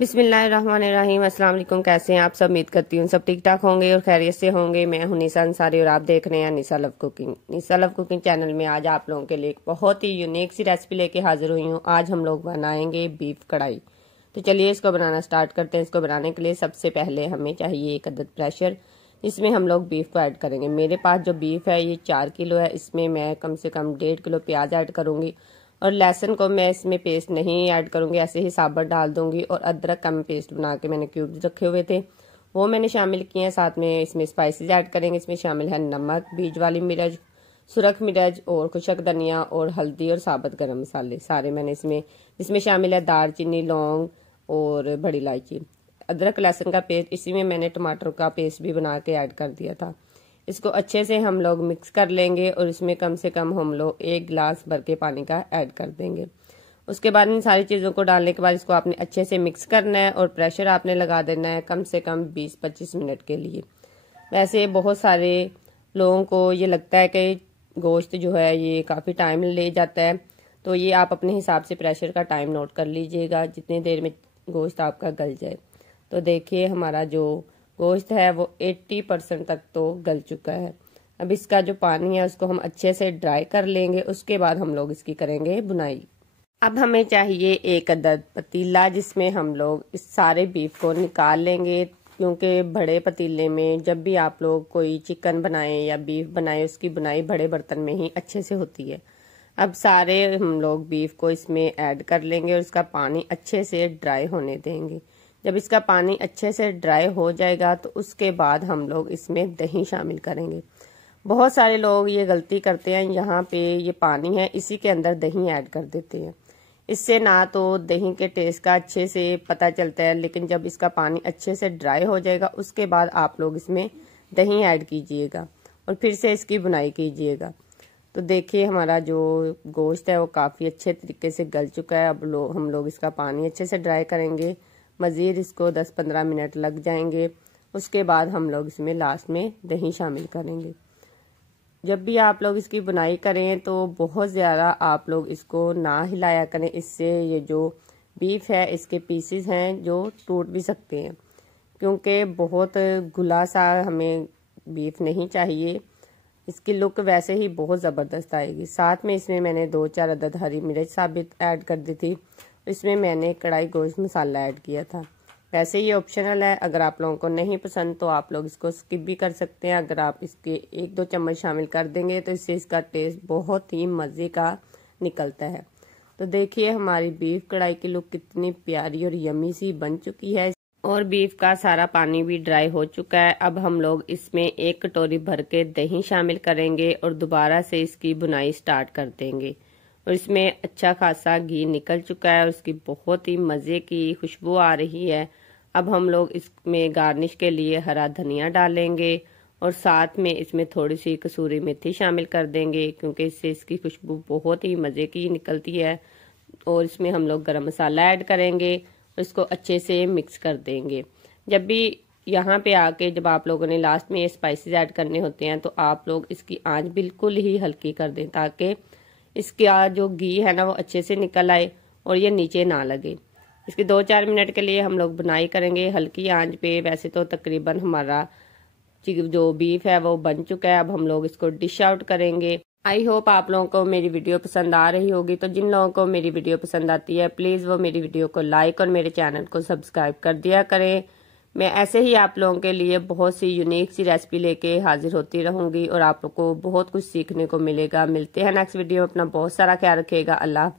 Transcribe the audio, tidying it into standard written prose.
बिस्मिल्लाहिर्रहमानिर्रहीम। अस्सलाम वालेकुम। कैसे हैं आप सब? उम्मीद करती हूँ सब ठीक ठाक होंगे और खैरियत से होंगे। मैं हूं निसा अंसारी और आप देख रहे हैं निसा लव कुकिंग। निसा लव कुकिंग चैनल में आज आप लोगों के लिए एक बहुत ही यूनिक सी रेसिपी लेके हाजिर हुई हूँ। आज हम लोग बनाएंगे बीफ कढ़ाई। तो चलिए इसको बनाना स्टार्ट करते हैं। इसको बनाने के लिए सबसे पहले हमें चाहिए एक अदद प्रेशर, जिसमें हम लोग बीफ को ऐड करेंगे। मेरे पास जो बीफ है ये 4 किलो है। इसमें मैं कम से कम 1.5 किलो प्याज ऐड करूंगी और लहसुन को मैं इसमें पेस्ट नहीं ऐड करूंगी, ऐसे ही साबुत डाल दूंगी। और अदरक का मैं पेस्ट बना के मैंने क्यूब्स रखे हुए थे वो मैंने शामिल किए हैं। साथ में इसमें स्पाइसेस ऐड करेंगे। इसमें शामिल है नमक, बीज वाली मिर्च, सुरख मिर्च और खुशक धनिया और हल्दी और साबुत गरम मसाले सारे मैंने इसमें शामिल है दालचीनी, लौंग और बड़ी इलायची। अदरक लहसुन का पेस्ट इसी में मैंने टमाटर का पेस्ट भी बना के ऐड कर दिया था। इसको अच्छे से हम लोग मिक्स कर लेंगे और इसमें कम से कम हम लोग 1 गिलास भर के पानी का ऐड कर देंगे। उसके बाद इन सारी चीज़ों को डालने के बाद इसको आपने अच्छे से मिक्स करना है और प्रेशर आपने लगा देना है कम से कम 20-25 मिनट के लिए। वैसे बहुत सारे लोगों को ये लगता है कि गोश्त जो है ये काफ़ी टाइम ले जाता है, तो ये आप अपने हिसाब से प्रेशर का टाइम नोट कर लीजिएगा जितनी देर में गोश्त आपका गल जाए। तो देखिए हमारा जो गोश्त है वो 80% तक तो गल चुका है। अब इसका जो पानी है उसको हम अच्छे से ड्राई कर लेंगे। उसके बाद हम लोग इसकी करेंगे बुनाई। अब हमें चाहिए एक अदद पतीला जिसमें हम लोग इस सारे बीफ को निकाल लेंगे, क्योंकि बड़े पतीले में जब भी आप लोग कोई चिकन बनाएं या बीफ बनाएं उसकी बुनाई बड़े बर्तन में ही अच्छे से होती है। अब सारे हम लोग बीफ को इसमें ऐड कर लेंगे और इसका पानी अच्छे से ड्राई होने देंगे। जब इसका पानी अच्छे से ड्राई हो जाएगा तो उसके बाद हम लोग इसमें दही शामिल करेंगे। बहुत सारे लोग ये गलती करते हैं, यहाँ पे ये पानी है इसी के अंदर दही ऐड कर देते हैं। इससे ना तो दही के टेस्ट का अच्छे से पता चलता है, लेकिन जब इसका पानी अच्छे से ड्राई हो जाएगा उसके बाद आप लोग इसमें दही ऐड कीजिएगा और फिर से इसकी बुनाई कीजिएगा। तो देखिए हमारा जो गोश्त है वो काफ़ी अच्छे तरीके से गल चुका है। अब हम लोग इसका पानी अच्छे से ड्राई करेंगे। मज़ीद इसको 10-15 मिनट लग जाएंगे। उसके बाद हम लोग इसमें लास्ट में दही शामिल करेंगे। जब भी आप लोग इसकी बुनाई करें तो बहुत ज़्यादा आप लोग इसको ना हिलाया करें, इससे ये जो बीफ है इसके पीसेस हैं जो टूट भी सकते हैं, क्योंकि बहुत घुला सा हमें बीफ नहीं चाहिए। इसकी लुक वैसे ही बहुत ज़बरदस्त आएगी। साथ में इसमें मैंने 2-4 अदद हरी मिर्च साबित ऐड कर दी थी। इसमें मैंने कढ़ाई गोश्त मसाला ऐड किया था। वैसे ये ऑप्शनल है, अगर आप लोगों को नहीं पसंद तो आप लोग इसको स्किप भी कर सकते हैं। अगर आप इसके 1-2 चम्मच शामिल कर देंगे तो इससे इसका टेस्ट बहुत ही मज़े का निकलता है। तो देखिए हमारी बीफ कढ़ाई की लुक कितनी प्यारी और यमी सी बन चुकी है और बीफ का सारा पानी भी ड्राई हो चुका है। अब हम लोग इसमें 1 कटोरी भर के दही शामिल करेंगे और दोबारा से इसकी बुनाई स्टार्ट कर देंगे। और इसमें अच्छा खासा घी निकल चुका है और इसकी बहुत ही मज़े की खुशबू आ रही है। अब हम लोग इसमें गार्निश के लिए हरा धनिया डालेंगे और साथ में इसमें थोड़ी सी कसूरी मेथी शामिल कर देंगे, क्योंकि इससे इसकी खुशबू बहुत ही मज़े की निकलती है। और इसमें हम लोग गरम मसाला ऐड करेंगे और इसको अच्छे से मिक्स कर देंगे। जब भी यहाँ पे आके जब आप लोगों ने लास्ट में ये स्पाइसेस ऐड करने होते हैं तो आप लोग इसकी आंच बिल्कुल ही हल्की कर दें, ताकि इसका जो घी है ना वो अच्छे से निकल आए और ये नीचे ना लगे। इसके 2-4 मिनट के लिए हम लोग बुनाई करेंगे हल्की आंच पे। वैसे तो तकरीबन हमारा जो बीफ है वो बन चुका है। अब हम लोग इसको डिश आउट करेंगे। आई होप आप लोगों को मेरी वीडियो पसंद आ रही होगी। तो जिन लोगों को मेरी वीडियो पसंद आती है प्लीज़ वो मेरी वीडियो को लाइक और मेरे चैनल को सब्सक्राइब कर दिया करें। मैं ऐसे ही आप लोगों के लिए बहुत सी यूनिक सी रेसिपी लेके हाजिर होती रहूंगी और आप लोग को बहुत कुछ सीखने को मिलेगा। मिलते हैं नेक्स्ट वीडियो। अपना बहुत सारा ख्याल रखिएगा। अल्लाह।